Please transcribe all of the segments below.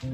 So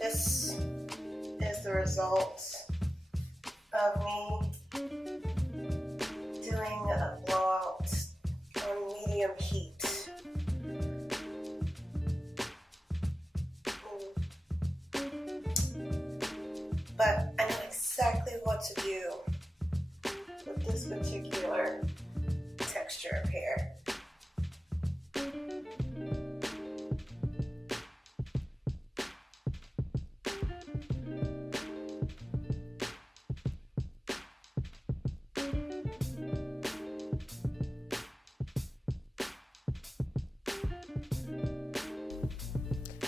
this is the result of me doing a blowout on medium heat. But I know exactly what to do with this particular texture of hair.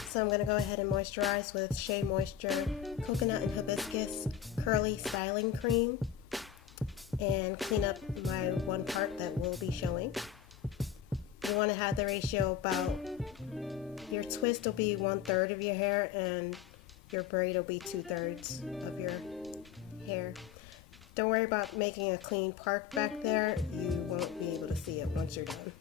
So I'm going to go ahead and moisturize with Shea Moisture Coconut and Hibiscus Curly Styling Cream and clean up my one part that will be showing. You want to have the ratio about, your twist will be 1/3 of your hair and your braid will be 2/3 of your hair. Don't worry about making a clean part back there. You won't be able to see it once you're done.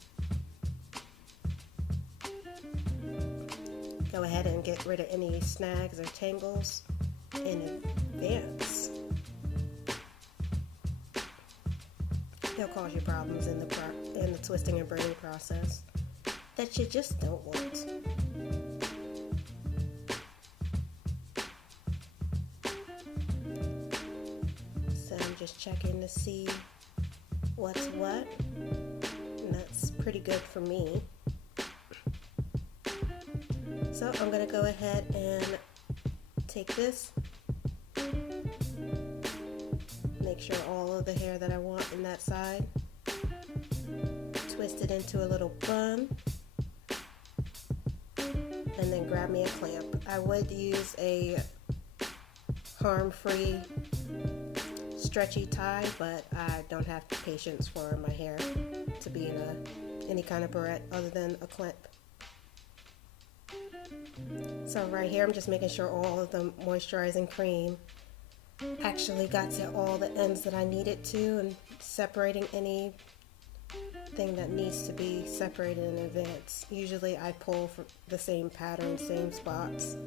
Go ahead and get rid of any snags or tangles in advance. They'll cause you problems in the twisting and braiding process that you just don't want. So I'm just checking to see what's what, and that's pretty good for me. So I'm going to go ahead and take this, make sure all of the hair that I want in that side, twist it into a little bun, and then grab me a clamp. I would use a harm-free stretchy tie, but I don't have the patience for my hair to be in any kind of barrette other than a clamp. So right here I'm just making sure all of the moisturizing cream actually got to all the ends that I need it to, and separating anything that needs to be separated in advance. Usually I pull for the same pattern, same spots.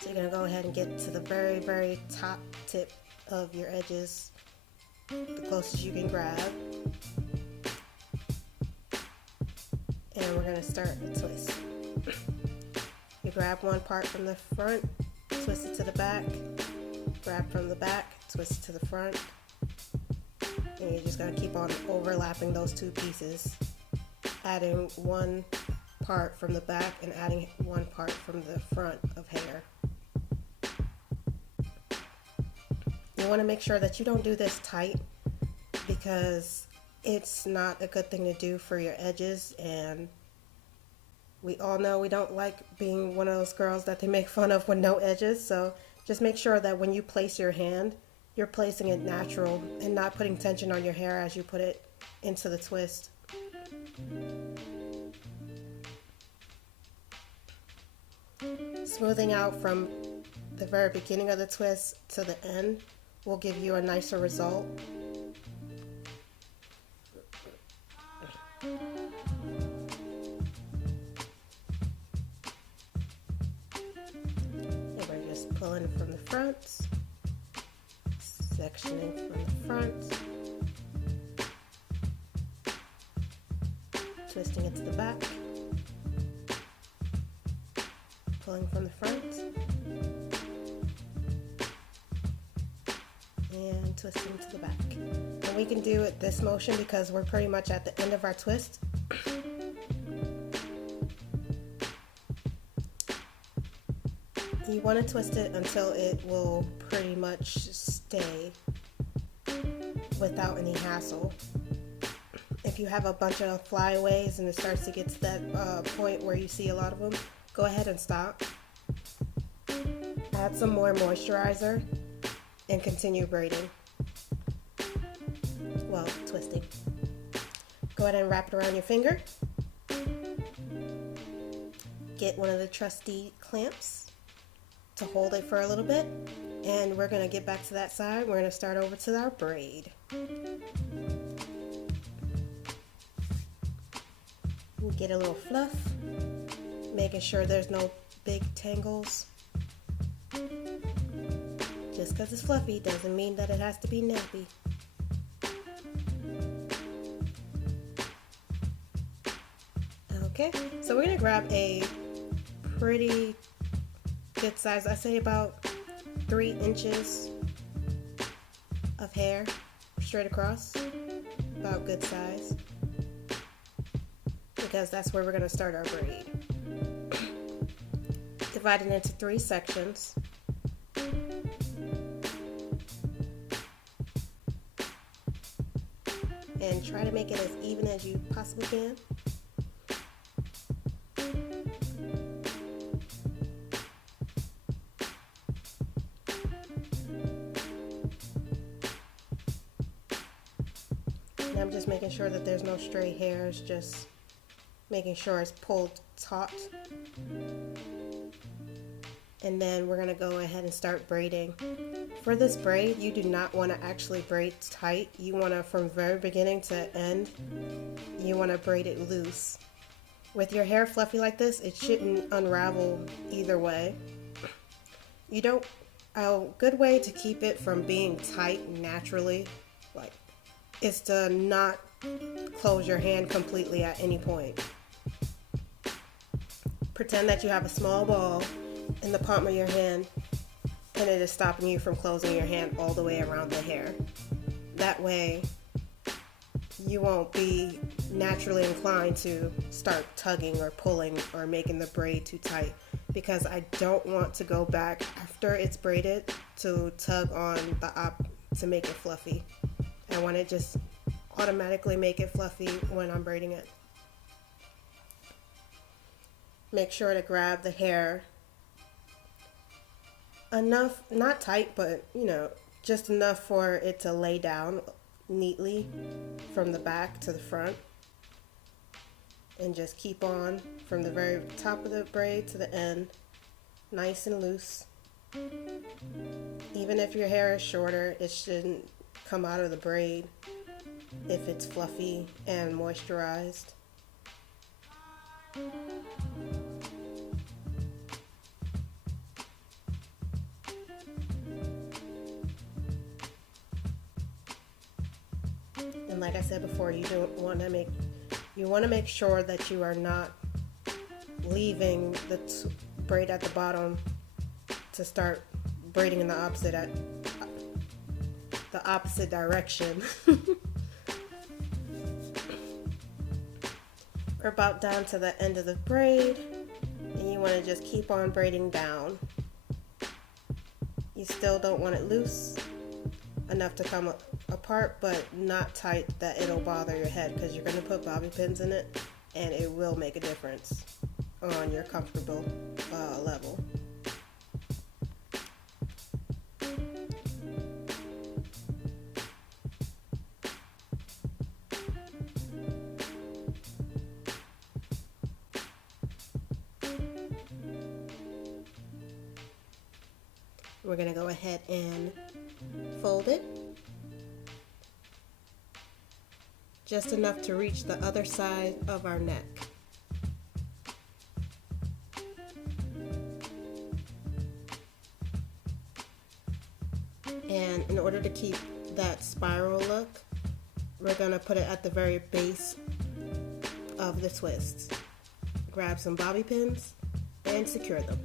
So you're going to go ahead and get to the very, very top tip of your edges, the closest you can grab. And we're going to start the twist. You grab one part from the front, twist it to the back, grab from the back, twist it to the front, and you're just going to keep on overlapping those two pieces, adding one part from the back and adding one part from the front of hair. You want to make sure that you don't do this tight, because it's not a good thing to do for your edges, and we all know we don't like being one of those girls that they make fun of with no edges. So just make sure that when you place your hand, you're placing it natural and not putting tension on your hair as you put it into the twist. Smoothing out from the very beginning of the twist to the end will give you a nicer result. Pulling from the front, sectioning from the front, twisting it to the back, pulling from the front, and twisting to the back. And we can do it this motion because we're pretty much at the end of our twist. You want to twist it until it will pretty much stay without any hassle. If you have a bunch of flyaways and it starts to get to that point where you see a lot of them, go ahead and stop. add some more moisturizer and continue braiding. Well, twisting. Go ahead and wrap it around your finger. Get one of the trusty clamps to hold it for a little bit, and we're going to get back to that side. We're going to start over to our braid. Get a little fluff, making sure there's no big tangles. Just because it's fluffy doesn't mean that it has to be nappy. Okay, so we're going to grab a pretty good size, I say about 3 inches of hair straight across, about good size, because that's where we're going to start our braid. Divide it into 3 sections. And try to make it as even as you possibly can. And I'm just making sure that there's no stray hairs, just making sure it's pulled taut. And then we're going to go ahead and start braiding. For this braid, you do not want to actually braid tight. You want to, from very beginning to end, you want to braid it loose. With your hair fluffy like this, it shouldn't unravel either way. A good way to keep it from being tight naturally, is to not close your hand completely at any point. Pretend that you have a small ball in the palm of your hand, and it is stopping you from closing your hand all the way around the hair. That way you won't be naturally inclined to start tugging or pulling or making the braid too tight, because I don't want to go back after it's braided to tug on the to make it fluffy. I want to just automatically make it fluffy when I'm braiding it. Make sure to grab the hair enough, not tight, but just enough for it to lay down neatly from the back to the front, and just keep on from the very top of the braid to the end, nice and loose. Even if your hair is shorter, it shouldn't come out of the braid if it's fluffy and moisturized. And like I said before, you want to make sure that you are not leaving the braid at the bottom to start braiding in the opposite direction. We're about down to the end of the braid, and you want to just keep on braiding down. You still don't want it loose enough to come apart, but not tight that it'll bother your head, because you're going to put bobby pins in it, and it will make a difference on your comfortable level. We're going to go ahead and fold it just enough to reach the other side of our neck. And in order to keep that spiral look, we're going to put it at the very base of the twist. Grab some bobby pins and secure them.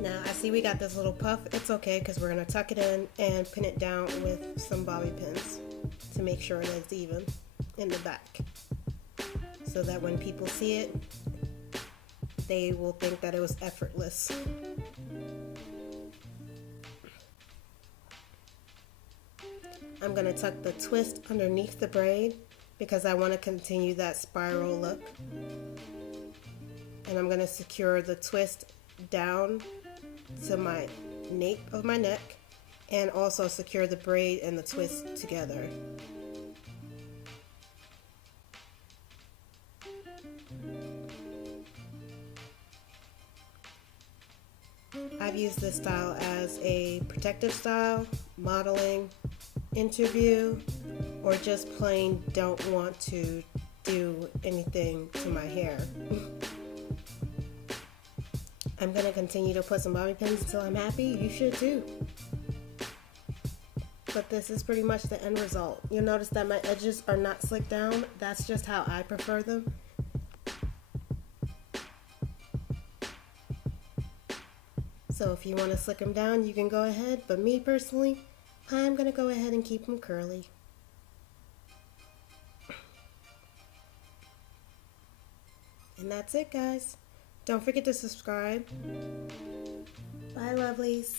Now I see we got this little puff. It's okay, because we're going to tuck it in and pin it down with some bobby pins to to make sure that it's even in the back, so that when people see it, they will think that it was effortless. I'm going to tuck the twist underneath the braid because I want to continue that spiral look. And I'm going to secure the twist down to my nape of my neck and also secure the braid and the twist together. I've used this style as a protective style, modeling, interview, or just plain don't want to do anything to my hair. I'm going to continue to put some bobby pins until I'm happy. You should too. But this is pretty much the end result. You'll notice that my edges are not slicked down. That's just how I prefer them. So if you want to slick them down, you can go ahead. But me personally, I'm going to go ahead and keep them curly. And that's it, guys. Don't forget to subscribe. Bye, lovelies.